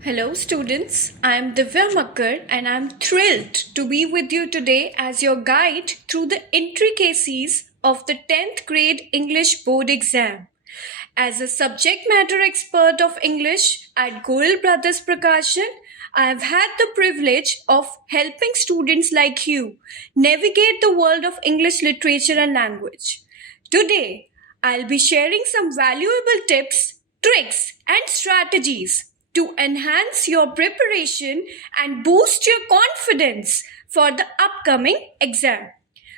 Hello students, I am Divya Makkar and I am thrilled to be with you today as your guide through the intricacies of the 10th grade English board exam. As a subject matter expert of English at Goyal Brothers Prakashan, I have had the privilege of helping students like you navigate the world of English literature and language. Today, I'll be sharing some valuable tips, tricks, and strategies to enhance your preparation and boost your confidence for the upcoming exam.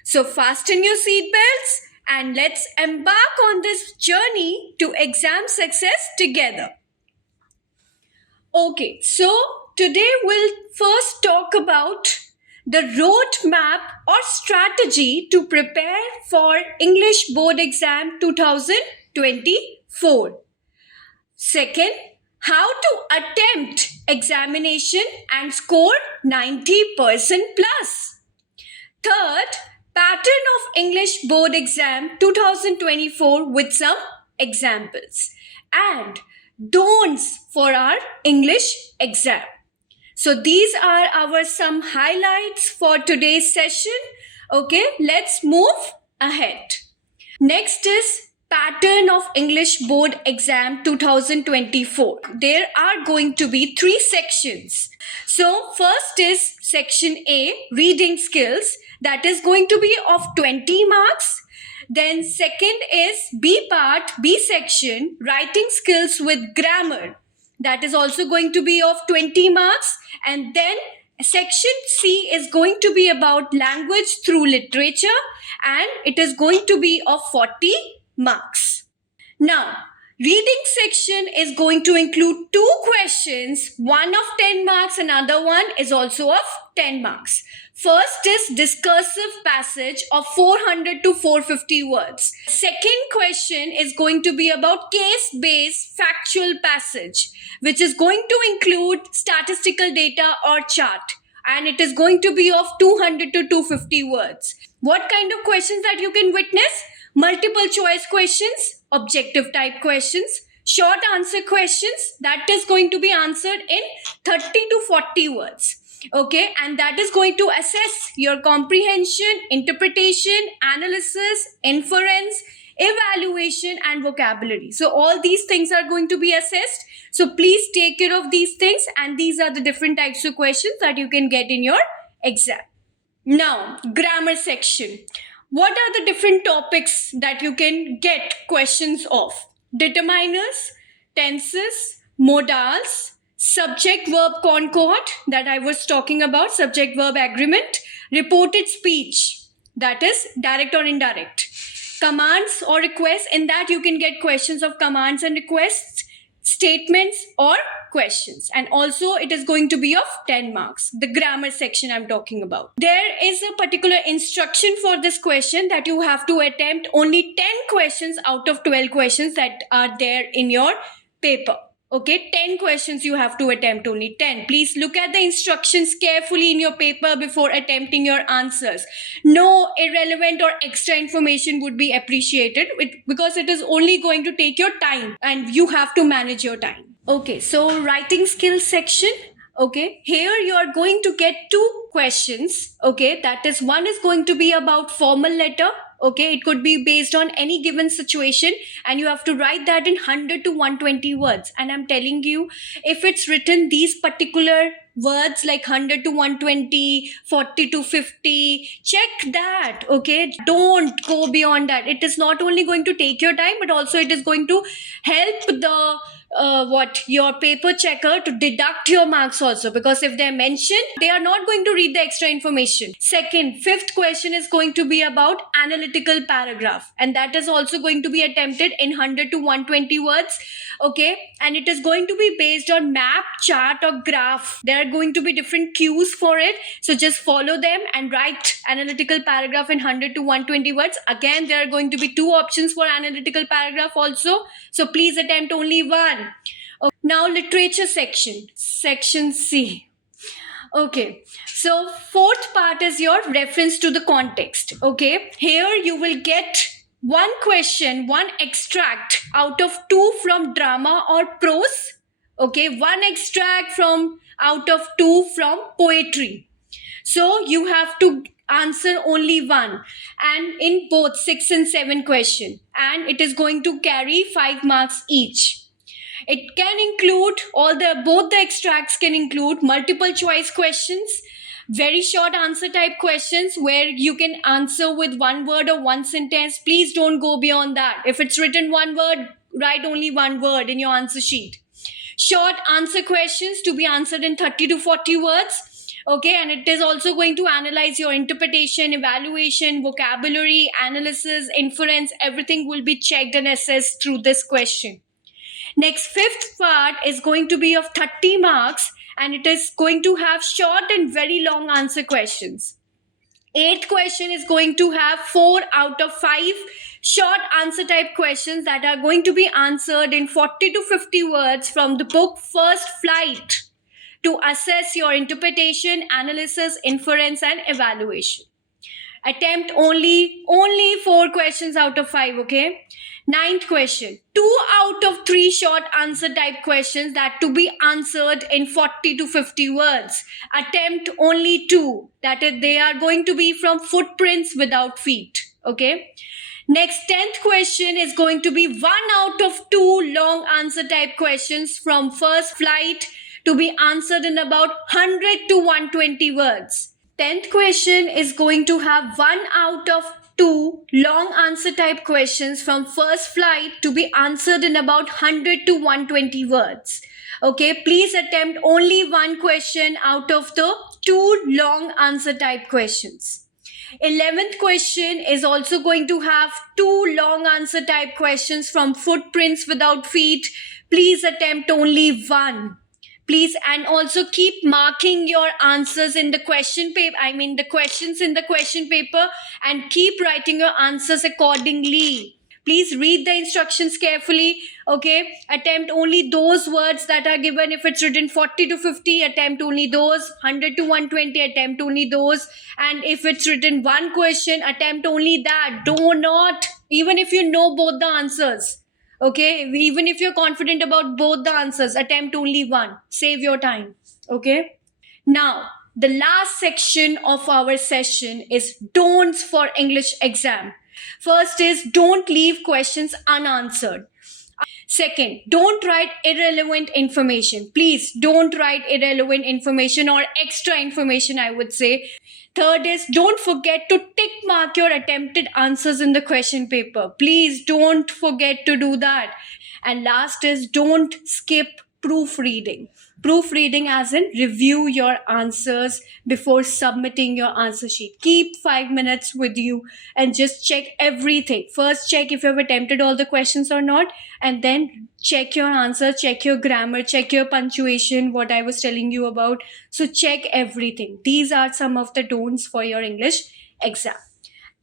So, fasten your seatbelts and let's embark on this journey to exam success together. Okay, so today we'll first talk about the roadmap or strategy to prepare for English Board Exam 2024. Second, how to attempt examination and score 90% plus. Third, pattern of English Board Exam 2024 with some examples. And don'ts for our English exam. So these are our some highlights for today's session. Okay, let's move ahead. Next is pattern of English Board Exam 2024. There are going to be 3 sections. So first is section A, reading skills, that is going to be of 20 marks. Then second is B part, B section, writing skills with grammar. That is also going to be of 20 marks. And then section C is going to be about language through literature and it is going to be of 40 marks. Now, reading section is going to include 2 questions, one of 10 marks, another one is also of 10 marks. First is discursive passage of 400 to 450 words. Second question is going to be about case-based factual passage, which is going to include statistical data or chart. And it is going to be of 200 to 250 words. What kind of questions that you can witness? Multiple choice questions, objective type questions, short answer questions that is going to be answered in 30 to 40 words. Okay, and that is going to assess your comprehension, interpretation, analysis, inference, evaluation, and vocabulary. So all these things are going to be assessed. So please take care of these things, and these are the different types of questions that you can get in your exam. Now, grammar section. What are the different topics that you can get questions of? Determiners, tenses, modals, subject-verb concord that I was talking about, subject-verb agreement, reported speech, that is direct or indirect, commands or requests. In that you can get questions of commands and requests, statements or questions, and also it is going to be of 10 marks. The grammar section I'm talking about. There is a particular instruction for this question that you have to attempt only 10 questions out of 12 questions that are there in your paper. Okay, 10 questions you have to attempt, only 10. Please look at the instructions carefully in your paper before attempting your answers. No irrelevant or extra information would be appreciated because it is only going to take your time and you have to manage your time. Okay, so writing skills section. Okay, here you are going to get 2 questions. Okay, that is, one is going to be about formal letter. Okay, it could be based on any given situation and you have to write that in 100 to 120 words. And I'm telling you, if it's written these particular words like 100 to 120, 40 to 50, check that. Okay, don't go beyond that. It is not only going to take your time, but also it is going to help the your paper checker to deduct your marks also, because if they're mentioned, they are not going to read the extra information. Second, 5th question is going to be about analytical paragraph, and that is also going to be attempted in 100 to 120 words. Okay, and it is going to be based on map, chart or graph. There are going to be different cues for it, so just follow them and write analytical paragraph in 100 to 120 words. Again, there are going to be 2 options for analytical paragraph also, so please attempt only one. Okay. Now literature section, section C. Okay, so 4th part is your reference to the context. Okay, here you will get 1 question, 1 extract out of 2 from drama or prose. Okay, one extract from out of 2 from poetry. So you have to answer only one, and in both 6 and 7 question, and it is going to carry 5 marks each. It can include both the extracts can include multiple choice questions, very short answer type questions where you can answer with one word or one sentence. Please don't go beyond that. If it's written one word, write only one word in your answer sheet. Short answer questions to be answered in 30 to 40 words. Okay, and it is also going to analyze your interpretation, evaluation, vocabulary, analysis, inference. Everything will be checked and assessed through this question. Next, fifth part is going to be of 30 marks, and it is going to have short and very long answer questions. Eighth question is going to have 4 out of 5 short answer type questions that are going to be answered in 40 to 50 words from the book First Flight to assess your interpretation, analysis, inference, and evaluation. Attempt only 4 questions out of 5, okay? Ninth question, 2 out of 3 short answer type questions that to be answered in 40 to 50 words. Attempt only 2, that is, they are going to be from footprints without feet, okay? Next, 10th question is going to be 1 out of 2 long answer type questions from First Flight to be answered in about 100 to 120 words. 10th question is going to have 1 out of 2 long answer type questions from First Flight to be answered in about 100 to 120 words. Okay, please attempt only 1 question out of the 2 long answer type questions. 11th question is also going to have 2 long answer type questions from Footprints Without Feet. Please attempt only 1. Please, and also keep marking your answers in the question paper, the questions in the question paper, and keep writing your answers accordingly. Please read the instructions carefully, okay? Attempt only those words that are given. If it's written 40 to 50, attempt only those. 100 to 120, attempt only those. And if it's written 1 question, attempt only that. Do not, even if you know both the answers. Okay, even if you're confident about both the answers, attempt only 1. Save your time. Okay. Now, the last section of our session is don'ts for English exam. First is don't leave questions unanswered. Second, don't write irrelevant information. Please don't write irrelevant information or extra information, I would say. Third is don't forget to tick mark your attempted answers in the question paper. Please don't forget to do that. And last is don't skip proofreading. Proofreading as in review your answers before submitting your answer sheet. Keep 5 minutes with you and just check everything. First check if you have attempted all the questions or not, and then check your answer, check your grammar, check your punctuation, what I was telling you about. So check everything. These are some of the don'ts for your English exam.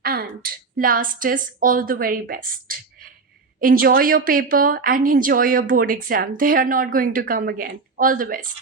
And last is all the very best. Enjoy your paper and enjoy your board exam. They are not going to come again. All the best.